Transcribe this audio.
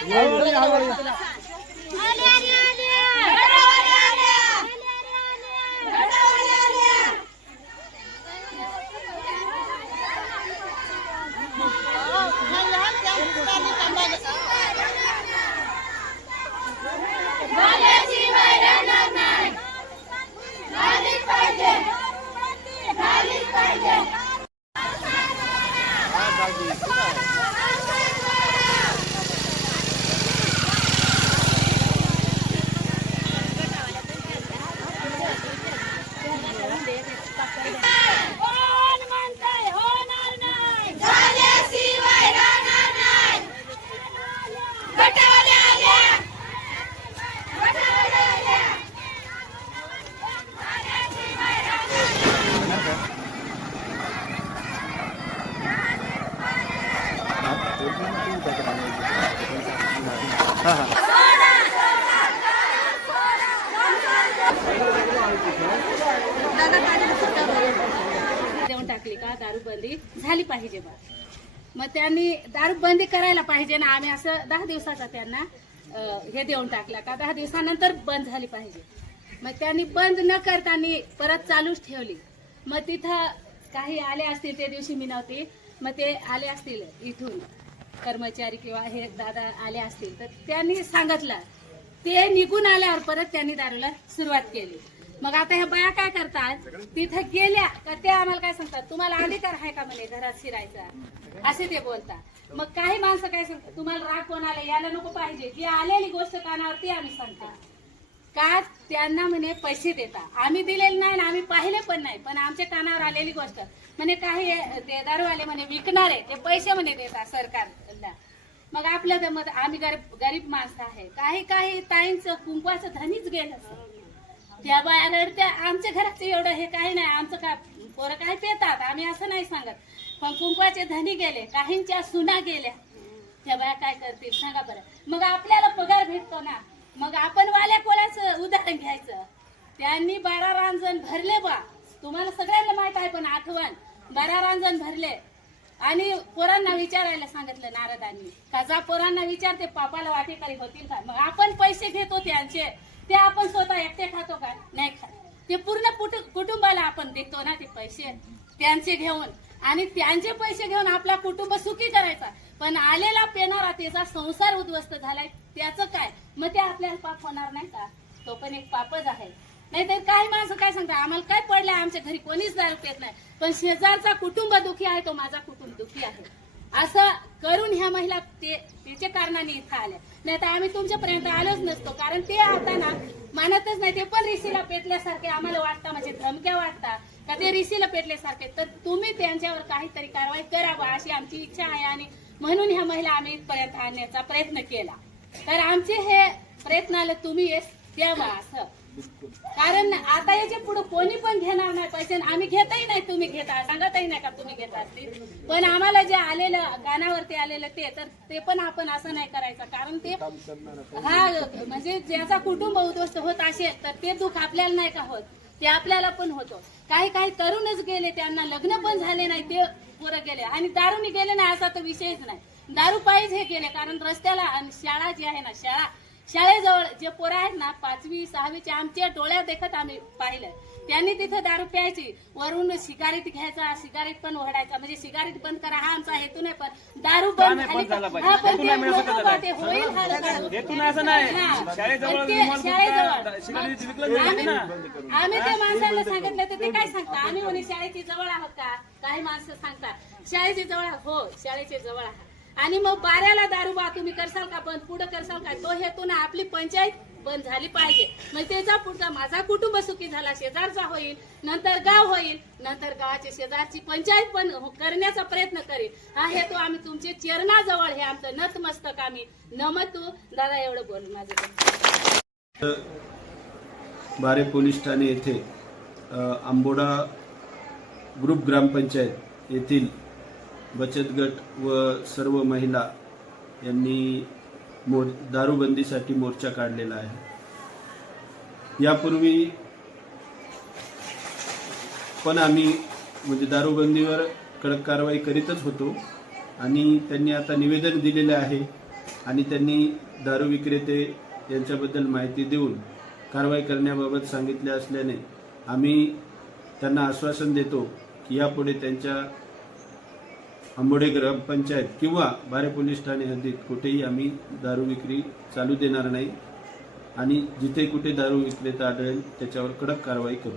我不要我不要 देऊन टाकली का? दारूबंदी झाली पाहिजे बा. मग त्यांनी दारूबंदी करायला पाहिजे ना. आम्ही असं दहा दिवसाचा त्यांना हे देऊन टाकला का? दहा दिवसानंतर बंद झाली पाहिजे. मग त्यांनी बंद न करताना परत चालूच ठेवली. मग तिथं काही आले असतील त्या दिवशी मी नव्हती. मग ते आले असतील इथून. कर्मचारी किंवा हे दादा आले असतील तर त्यांनी सांगितलं. ते निघून आल्यावर परत त्यांनी दारूला सुरुवात केली. मग आता ह्या बाया काय करतात? तिथं गेल्या का ते आम्हाला काय सांगतात? तुम्हाला अधिकार आहे का म्हणे घरात शिरायचा? असे ते बोलतात. मग काही माणसं काय सांगतात? तुम्हाला राग कोणाला? यायला नको पाहिजे. जी आलेली गोष्ट कानावरती आम्ही सांगतो. का त्यांना म्हणे पैसे देता. आम्ही दिलेले नाही ना आम्ही पाहिले पण नाही. पण आमच्या कानावर आलेली गोष्ट. म्हणे काही ते दारूवाले म्हणे विकणारे ते पैसे म्हणे देतात सरकारला. मग आपलं तर मग आम्ही गरीब गरीब माणसं आहे. काही काही ताईंचं कुंकवाचं धनीच गेलं त्या बाया रडत्या. आमच्या घराचं एवढं हे काही नाही. आमचं का पोरं काय पेतात? आम्ही असं नाही सांगत. पण कुंकवाचे धनी गेले काहींच्या सुना गेल्या. त्या बाया काय करतील? सांगा बरं. मग आपल्याला पगार भेटतो ना. मग आपण वाल्या कोल्याचं उदाहरण घ्यायचं. त्यांनी बारा रांजण भरले बा. तुम्हाला सगळ्यांना माहीत आहे पण आठवण. बारा रांजण भरले. आणि पोरांना विचारायला सांगितलं नारदांनी. का जा पोरांना विचारते पापाला वाटेकरी होतील का? मग आपण पैसे घेतो त्यांचे ते आपण स्वतः एकटे खातो का? नाही खात. ते पूर्ण कुटुंबाला आपण देतो ना ते पैसे. त्यांचे घेऊन. आणि त्यांचे पैसे घेऊन आपला कुटुंब सुखी करायचा. पण आलेला पेनारा त्याचा संसार उद्ध्वस्त झालाय. त्याचं काय? मग ते आपल्याला पाप होणार नाही का? तो पण एक पापच आहे. नाहीतर काही माणसं काय सांगतात? आम्हाला काय पडलंय? आमच्या घरी कोणीच दारू पेत नाही. पण शेजारचा कुटुंब दुखी आहे तो माझा कुटुंब दुखी आहे. असं करून ह्या महिला ते त्याच्या कारणाने इथं आल्या. नाही तर आम्ही तुमच्यापर्यंत आलोच नसतो. कारण ते आता ना मानतच नाही. ते पण रिसीला पेटल्यासारखे आम्हाला वाटतं. म्हणजे धमक्या वाटतात. का ते रिसीला पेटल्यासारखे तर तुम्ही त्यांच्यावर काहीतरी कारवाई करावं अशी आमची इच्छा आहे आणि म्हणून ह्या महिला आम्ही इथपर्यंत आणण्याचा प्रयत्न केला. तर आमचे हे प्रयत्नाला तुम्ही यश द्यावा असं. कारण आता याच्यापुढे कोणी पण घेणार नाही पैसे आम्ही घेतही नाही तुम्ही घेता. सांगतही नाही का तुम्ही घेता असतील? पण आम्हाला जे आलेलं गाण्यावरती आलेलं ते तर ते पण आपण असं नाही करायचं. कारण ते हा म्हणजे ज्याचा कुटुंब उद्ध्वस्त होत असेल तर ते दुःख आपल्याला नाही का होत? ते आपल्याला पण होतो. काही काही तरुणच गेले त्यांना लग्न पण झाले नाही ते पुरं गेले. आणि दारूनी गेले नाही असा तर विषयच नाही. दारू पायीच हे गेले कारण रस्त्याला आणि शाळा जी आहे ना शाळा शाळेजवळ जे पोरं आहेत ना पाचवी सहावीचे आमच्या डोळ्या देखत आम्ही पाहिलं त्यांनी तिथं दारू प्यायची. वरून सिगारेट घ्यायचा सिगारेट पण ओढायचा म्हणजे सिगारेट बंद करा हा आमचा हेतू नाही पण दारू बंद झाली पण- हा, पण ते होईल हा दारू. हेतू नाही असं नाही. हा. शाळेजवळ पण ते विमान शाळेजवळ. सिगारेट विकलं जाते आम्ही ना. आम्ही त्या माणसाला सांगितलं तर ते काय सांगता? आम्ही म्हणे शाळेची जवळ आहोत का? काही माणसं सांगतात. शाळेची जवळ आहोत. हो शाळेचे जवळ आहात. आणि मग बाऱ्याला दारू बा तुम्ही करसाल का बंद? पुढे करसाल का? तो हेतू ना आपली पंचायत बंद झाली पाहिजे. मग त्याचा पुढचा माझा कुटुंब सुखी झाला शेजारचा होईल नंतर गाव होईल नंतर गावाची शेजारची पंचायत पण हो- करण्याचा प्रयत्न करेल हा हेतू आम्ही तुमचे चरणाजवळ हे आमचं नतमस्तक आम्ही नमतू. दादा एवढं बोल माझं बारे पोलीस ठाणे येथे आंबोडा ग्रुप ग्रामपंचायत येथील बचत गट व सर्व महिला यांनी मोर दारूबंदीसाठी मोर्चा काढलेला आहे. यापूर्वी पण आम्ही म्हणजे दारूबंदीवर कडक कारवाई करीतच होतो आणि त्यांनी आता निवेदन दिलेले आहे आणि त्यांनी दारू विक्रेते यांच्याबद्दल माहिती देऊन कारवाई करण्याबाबत सांगितले असल्याने आम्ही त्यांना आश्वासन देतो की यापुढे त्यांच्या आंबोडे ग्रामपंचायत किंवा बारे पोलीस ठाणे हद्दीत कुठेही आम्ही दारू विक्री चालू देणार नाही. आणि जिथे कुठे दारू विक्रेता आढळेल त्याच्यावर कडक कारवाई करू.